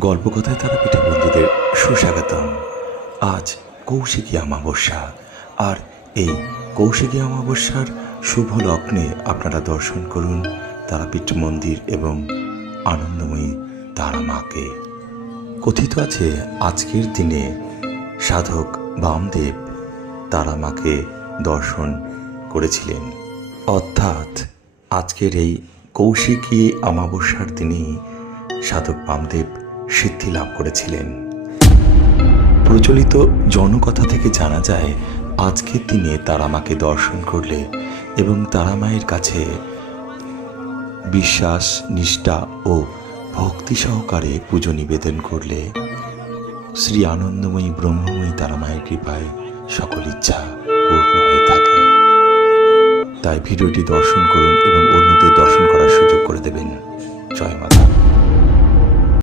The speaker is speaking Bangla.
গল্পকথায় তারাপীঠে বন্ধুদের সুস্বাগতম। আজ কৌশিকী অমাবস্যা, আর এই কৌশিকী অমাবস্যার শুভ লগ্নে আপনারা দর্শন করুন তারাপীঠ মন্দির এবং আনন্দময়ী তারা মাকে। কথিত আছে আজকের দিনে সাধক বামদেব তারা মাকে দর্শন করেছিলেন, অর্থাৎ আজকের এই কৌশিকী অমাবস্যার দিনেই সাধক বামদেব সিদ্ধি লাভ করেছিলেন। প্রচলিত জনকথা থেকে জানা যায় আজকের দিনে তারা মাকে দর্শন করলে এবং তারা মায়ের কাছে বিশ্বাস, নিষ্ঠা ও ভক্তি সহকারে পুজো নিবেদন করলে শ্রী আনন্দময়ী ব্রহ্মময়ী তারা মায়ের কৃপায় সকল ইচ্ছা পূর্ণ হয়ে থাকে। তাই ভিডিওটি দর্শন করুন এবং অন্যদের দর্শন করার সুযোগ করে দেবেন। জয় মাতা।